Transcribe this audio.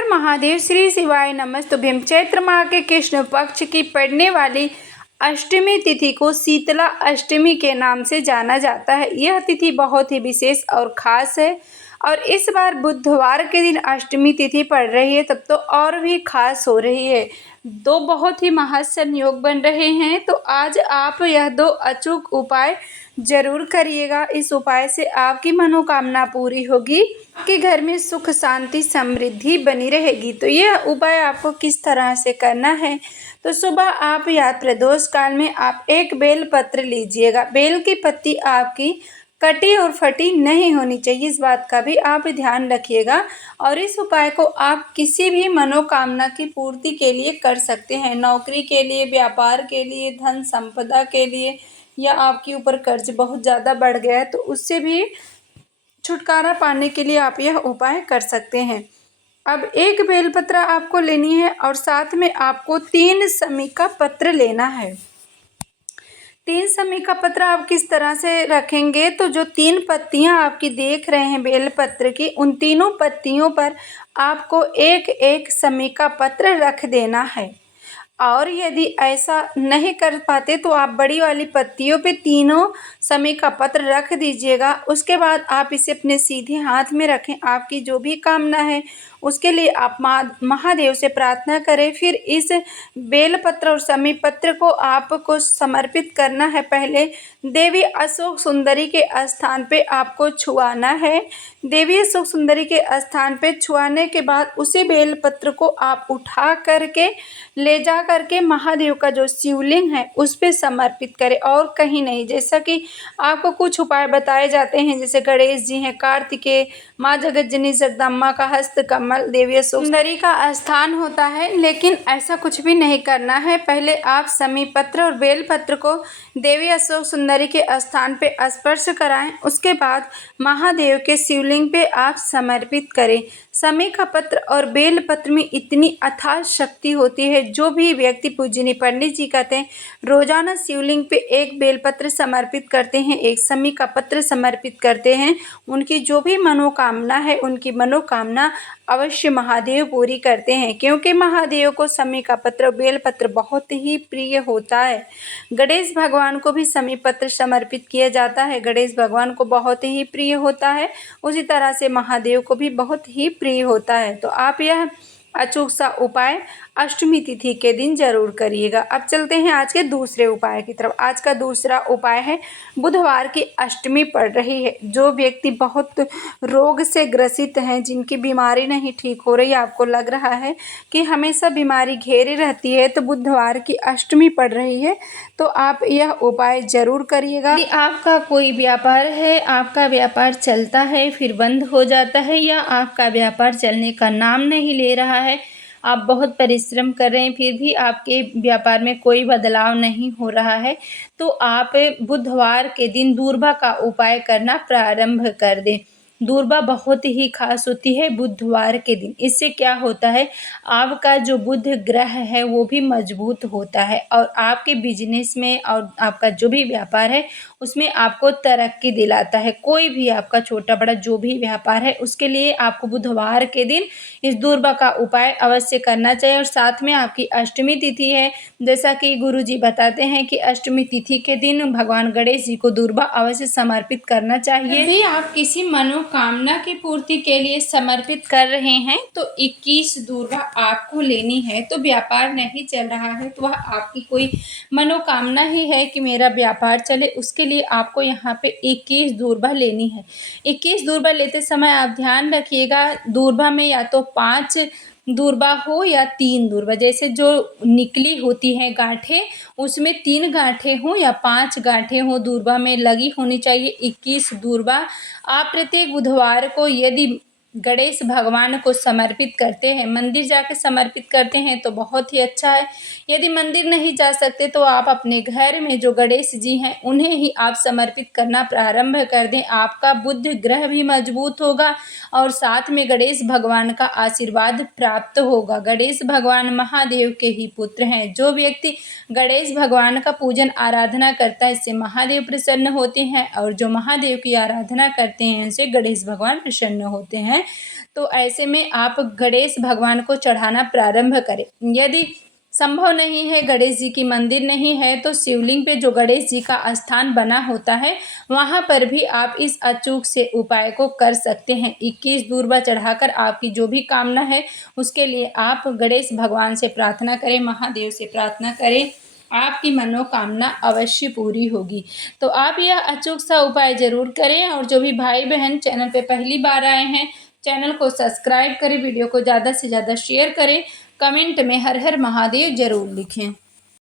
हर हर महादेव। श्री शिवाय नमस्तुभ्यं। चैत्र माह के कृष्ण पक्ष की पड़ने वाली अष्टमी तिथि को शीतला अष्टमी के नाम से जाना जाता है। यह तिथि बहुत ही विशेष और ख़ास है और इस बार बुधवार के दिन अष्टमी तिथि पड़ रही है, तब तो और भी खास हो रही है। दो बहुत ही महासंयोग बन रहे हैं, तो आज आप यह दो अचूक उपाय जरूर करिएगा। इस उपाय से आपकी मनोकामना पूरी होगी कि घर में सुख शांति समृद्धि बनी रहेगी। तो यह उपाय आपको किस तरह से करना है, तो सुबह आप या प्रदोष काल में आप एक बेल पत्र लीजिएगा। बेल की पत्ती आपकी कटी और फटी नहीं होनी चाहिए, इस बात का भी आप ध्यान रखिएगा। और इस उपाय को आप किसी भी मनोकामना की पूर्ति के लिए कर सकते हैं। नौकरी के लिए, व्यापार के लिए, धन संपदा के लिए, या आपके ऊपर कर्ज बहुत ज़्यादा बढ़ गया है तो उससे भी छुटकारा पाने के लिए आप यह उपाय कर सकते हैं। अब एक बेलपत्र आपको लेनी है और साथ में आपको 3 समी का पत्र लेना है। 3 समी का पत्र आप किस तरह से रखेंगे, तो जो 3 पत्तियां आपकी देख रहे हैं बेलपत्र की, उन तीनों पत्तियों पर आपको एक एक समी का पत्र रख देना है। और यदि ऐसा नहीं कर पाते तो आप बड़ी वाली पत्तियों पे तीनों समय का पत्र रख दीजिएगा। उसके बाद आप इसे अपने सीधे हाथ में रखें। आपकी जो भी कामना है उसके लिए आप महादेव से प्रार्थना करें। फिर इस बेलपत्र और समी पत्र को आपको समर्पित करना है। पहले देवी अशोक सुंदरी के स्थान पे आपको छुआना है। देवी अशोक सुंदरी के स्थान पे छुआने के बाद उसी बेलपत्र को आप उठा करके ले जा करके महादेव का जो शिवलिंग है उस पे समर्पित करें और कहीं नहीं। जैसा कि आपको कुछ उपाय बताए जाते हैं, जैसे गणेश जी हैं, कार्तिकेय, माँ जगज्जनी जगदम्बा का हस्त कमल, देवी अशोक सुंदरी का स्थान होता है, लेकिन ऐसा कुछ भी नहीं करना है। पहले आप समी पत्र और बेल पत्र को देवी अशोक सुंदरी के स्थान पे स्पर्श कराएं। उसके बाद महादेव के शिवलिंग पे आप समर्पित करें। समी का पत्र और बेल पत्र में इतनी अथाह शक्ति होती है। जो भी व्यक्ति, पूजनीय पंडित जी कहते हैं, रोजाना शिवलिंग पे एक बेलपत्र समर्पित करते हैं, एक समी का पत्र समर्पित करते हैं, उनकी जो भी मनोकामना है उनकी मनोकामना अवश्य महादेव पूरी करते हैं। क्योंकि महादेव को समी का पत्र और बेलपत्र बहुत ही प्रिय होता है। गणेश भगवान को भी समी पत्र समर्पित किया जाता है, गणेश भगवान को बहुत ही प्रिय होता है। उसी तरह से महादेव को भी बहुत ही प्रिय होता है। तो आप यह अचूक सा उपाय अष्टमी तिथि के दिन जरूर करिएगा। अब चलते हैं आज के दूसरे उपाय की तरफ। आज का दूसरा उपाय है, बुधवार की अष्टमी पड़ रही है। जो व्यक्ति बहुत रोग से ग्रसित हैं, जिनकी बीमारी नहीं ठीक हो रही, आपको लग रहा है कि हमेशा बीमारी घेरे रहती है, तो बुधवार की अष्टमी पड़ रही है तो आप यह उपाय जरूर करिएगा। यदि आपका कोई व्यापार है, आपका व्यापार चलता है फिर बंद हो जाता है, या आपका व्यापार चलने का नाम नहीं ले रहा है, आप बहुत परिश्रम कर रहे हैं फिर भी आपके व्यापार में कोई बदलाव नहीं हो रहा है, तो आप बुधवार के दिन दूर्वा का उपाय करना प्रारंभ कर दें। दूर्वा बहुत ही खास होती है बुधवार के दिन। इससे क्या होता है, आपका जो बुध ग्रह है वो भी मजबूत होता है और आपके बिजनेस में और आपका जो भी व्यापार है उसमें आपको तरक्की दिलाता है। कोई भी आपका छोटा बड़ा जो भी व्यापार है उसके लिए आपको बुधवार के दिन इस दूर्वा का उपाय अवश्य करना चाहिए। और साथ में आपकी अष्टमी तिथि है, जैसा कि गुरु जी बताते हैं कि अष्टमी तिथि के दिन भगवान गणेश जी को दूर्वा अवश्य समर्पित करना चाहिए। यदि आप किसी मनोकामना की पूर्ति के लिए समर्पित कर रहे हैं तो 21 दूर्वा आपको लेनी है। तो व्यापार नहीं चल रहा है तो वह आपकी कोई मनोकामना ही है कि मेरा व्यापार चले, उसके लिए आपको यहाँ पे 21 दूर्वा लेनी है। 21 दूर्वा लेते समय आप ध्यान रखिएगा, दूर्वा में या तो 5 दूर्वा हो या 3 दूर्वा, जैसे जो निकली होती है गांठें उसमें 3 गांठें हों या 5 गांठें हों, दूर्वा में लगी होनी चाहिए 21 दूर्वा। आप प्रत्येक बुधवार को यदि गणेश भगवान को समर्पित करते हैं, मंदिर जाके समर्पित करते हैं तो बहुत ही अच्छा है। यदि मंदिर नहीं जा सकते तो आप अपने घर में जो गणेश जी हैं उन्हें ही आप समर्पित करना प्रारंभ कर दें। आपका बुध ग्रह भी मजबूत होगा और साथ में गणेश भगवान का आशीर्वाद प्राप्त होगा। गणेश भगवान महादेव के ही पुत्र हैं। जो व्यक्ति गणेश भगवान का पूजन आराधना करता है इससे महादेव प्रसन्न होते हैं, और जो महादेव की आराधना करते हैं उनसे गणेश भगवान प्रसन्न होते हैं। है, तो ऐसे में आप गणेश भगवान को चढ़ाना प्रारंभ करें। यदि संभव नहीं है, गणेश जी की मंदिर नहीं है, तो शिवलिंग पे जो गणेश जी का स्थान बना होता है वहाँ पर भी आप इस अचूक से उपाय को कर सकते हैं। 21 दूर्वा चढ़ाकर आपकी जो भी कामना है उसके लिए आप गणेश भगवान से प्रार्थना करें, महादेव से प्रार्थना करें, आपकी मनोकामना अवश्य पूरी होगी। तो आप यह अचूक सा उपाय ज़रूर करें। और जो भी भाई बहन चैनल पे पहली बार आए हैं, चैनल को सब्सक्राइब करें, वीडियो को ज़्यादा से ज़्यादा शेयर करें, कमेंट में हर हर महादेव ज़रूर लिखें।